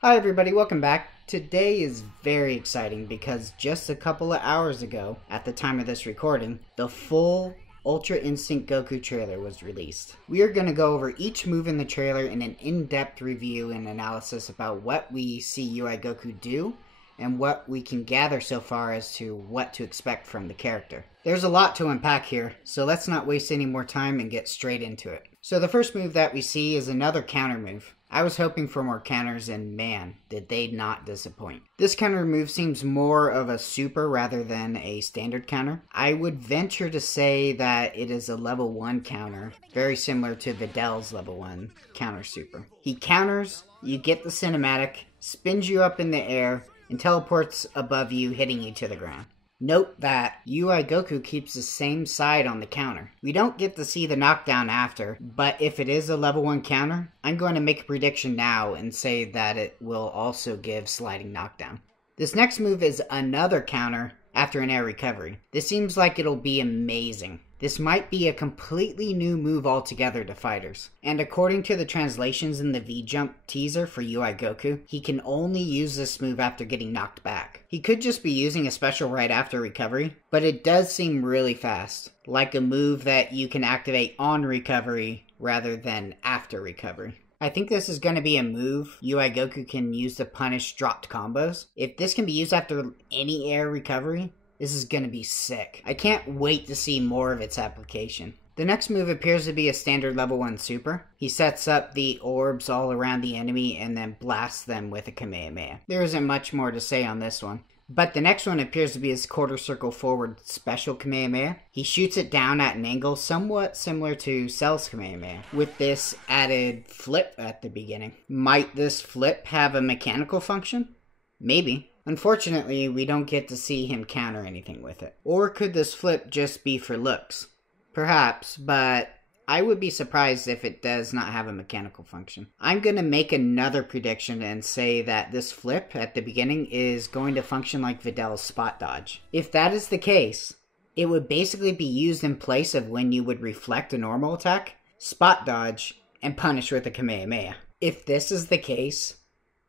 Hi everybody, welcome back. Today is very exciting because just a couple of hours ago, at the time of this recording, the full Ultra Instinct Goku trailer was released. We are going to go over each move in the trailer in an in-depth review and analysis about what we see UI Goku do and what we can gather so far as to what to expect from the character. There's a lot to unpack here, so let's not waste any more time and get straight into it. So the first move that we see is another counter move. I was hoping for more counters, and man, did they not disappoint. This counter move seems more of a super rather than a standard counter. I would venture to say that it is a level 1 counter, very similar to Vidal's level 1 counter super. He counters, you get the cinematic, spins you up in the air, and teleports above you, hitting you to the ground. Note that UI Goku keeps the same side on the counter. We don't get to see the knockdown after, but if it is a level 1 counter, I'm going to make a prediction now and say that it will also give sliding knockdown. This next move is another counter after an air recovery. This seems like it'll be amazing. This might be a completely new move altogether to fighters. And according to the translations in the V-Jump teaser for UI Goku, he can only use this move after getting knocked back. He could just be using a special right after recovery, but it does seem really fast, like a move that you can activate on recovery rather than after recovery. I think this is going to be a move UI Goku can use to punish dropped combos. If this can be used after any air recovery, this is going to be sick. I can't wait to see more of its application. The next move appears to be a standard level 1 super. He sets up the orbs all around the enemy and then blasts them with a Kamehameha. There isn't much more to say on this one. But the next one appears to be his quarter circle forward special Kamehameha. He shoots it down at an angle somewhat similar to Cell's Kamehameha, with this added flip at the beginning. Might this flip have a mechanical function? Maybe. Unfortunately, we don't get to see him counter anything with it. Or could this flip just be for looks? Perhaps, but I would be surprised if it does not have a mechanical function. I'm going to make another prediction and say that this flip at the beginning is going to function like Vidal's spot dodge. If that is the case, it would basically be used in place of when you would reflect a normal attack, spot dodge, and punish with a Kamehameha. If this is the case,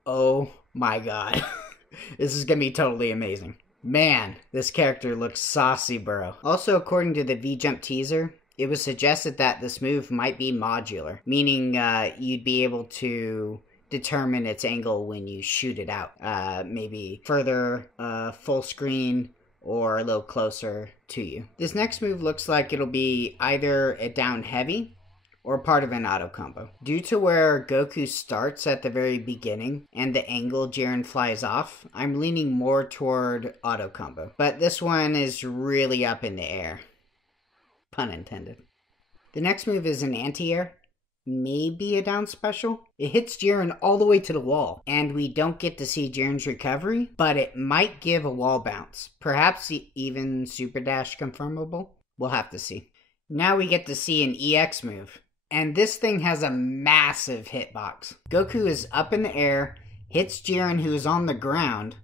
oh my god. This is going to be totally amazing. Man, this character looks saucy, bro. Also, according to the V-Jump teaser, it was suggested that this move might be modular, meaning you'd be able to determine its angle when you shoot it out. Maybe further, full screen, or a little closer to you. This next move looks like it'll be either a down heavy or part of an auto combo. Due to where Goku starts at the very beginning and the angle Jiren flies off, I'm leaning more toward auto combo. But this one is really up in the air. Pun intended. The next move is an anti-air, maybe a down special. It hits Jiren all the way to the wall, and we don't get to see Jiren's recovery, but it might give a wall bounce. Perhaps even super dash confirmable? We'll have to see. Now we get to see an EX move. And this thing has a massive hitbox. Goku is up in the air, hits Jiren who is on the ground,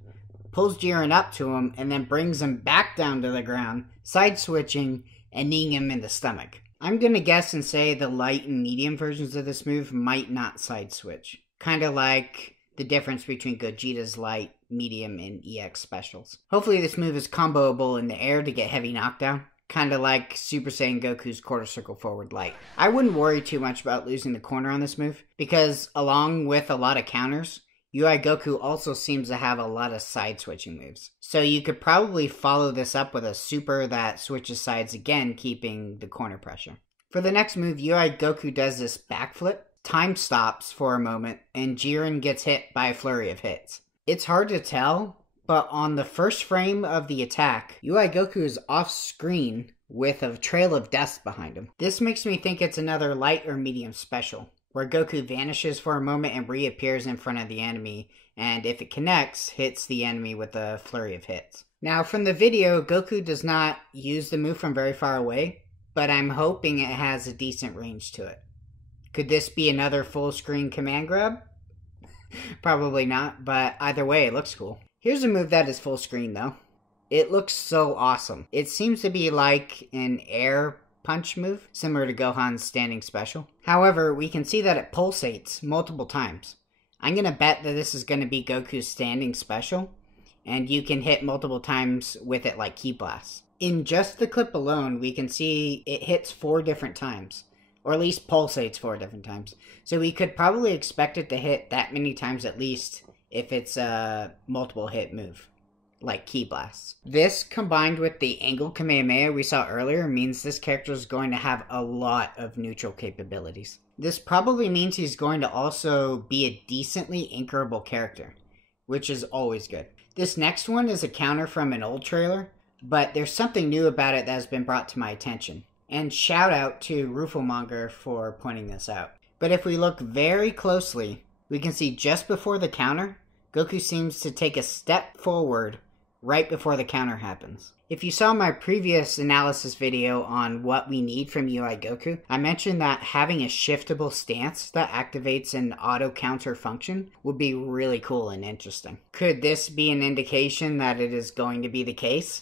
pulls Jiren up to him, and then brings him back down to the ground, side switching and kneeing him in the stomach. I'm gonna guess and say the light and medium versions of this move might not side switch. Kinda like the difference between Gogeta's light, medium, and EX specials. Hopefully this move is comboable in the air to get heavy knockdown. Kinda like Super Saiyan Goku's quarter circle forward light. I wouldn't worry too much about losing the corner on this move, because along with a lot of counters, UI Goku also seems to have a lot of side switching moves. So you could probably follow this up with a super that switches sides again, keeping the corner pressure. For the next move, UI Goku does this backflip, time stops for a moment, and Jiren gets hit by a flurry of hits. It's hard to tell, but on the first frame of the attack, UI Goku is off screen with a trail of dust behind him. This makes me think it's another light or medium special, where Goku vanishes for a moment and reappears in front of the enemy, and if it connects, hits the enemy with a flurry of hits. Now, from the video, Goku does not use the move from very far away, but I'm hoping it has a decent range to it. Could this be another full screen command grab? Probably not, but either way, it looks cool. Here's a move that is full screen though. It looks so awesome. It seems to be like an air punch move, similar to Gohan's standing special. However, we can see that it pulsates multiple times. I'm going to bet that this is going to be Goku's standing special, and you can hit multiple times with it like Ki Blasts. In just the clip alone, we can see it hits 4 different times, or at least pulsates 4 different times. So we could probably expect it to hit that many times at least if it's a multiple hit move, like Ki Blasts. This, combined with the angle Kamehameha we saw earlier, means this character is going to have a lot of neutral capabilities. This probably means he's going to also be a decently anchorable character, which is always good. This next one is a counter from an old trailer, but there's something new about it that has been brought to my attention. And shout out to Rufelmonger for pointing this out. But if we look very closely, we can see just before the counter, Goku seems to take a step forward right before the counter happens. If you saw my previous analysis video on what we need from UI Goku, I mentioned that having a shiftable stance that activates an auto counter function would be really cool and interesting. Could this be an indication that it is going to be the case?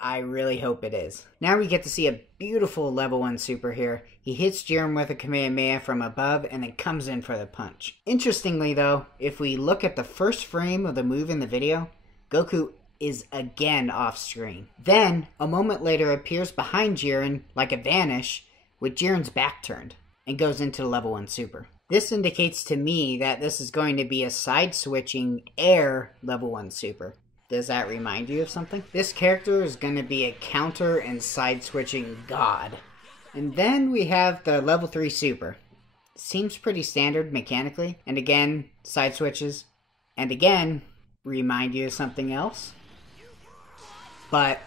I really hope it is. Now we get to see a beautiful level 1 super here. He hits Jiren with a Kamehameha from above and then comes in for the punch. Interestingly though, if we look at the first frame of the move in the video, Goku is again off screen. Then, a moment later appears behind Jiren like a vanish with Jiren's back turned and goes into the level 1 super. This indicates to me that this is going to be a side switching air level 1 super. Does that remind you of something? This character is going to be a counter and side-switching god. And then we have the level 3 super. Seems pretty standard mechanically. And again, side switches. And again, remind you of something else. But,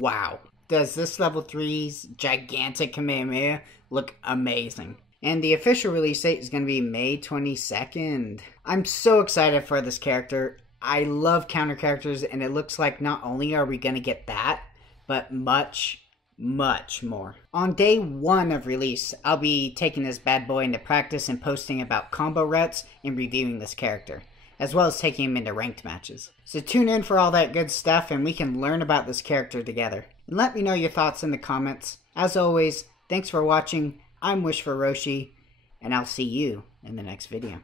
wow. Does this level 3's gigantic Kamehameha look amazing. And the official release date is going to be May 22nd. I'm so excited for this character. I love counter characters, and it looks like not only are we going to get that, but much, much more. On day 1 of release, I'll be taking this bad boy into practice and posting about combo routes and reviewing this character, as well as taking him into ranked matches. So tune in for all that good stuff, and we can learn about this character together. And let me know your thoughts in the comments. As always, thanks for watching. I'm Wish for Roshi, and I'll see you in the next video.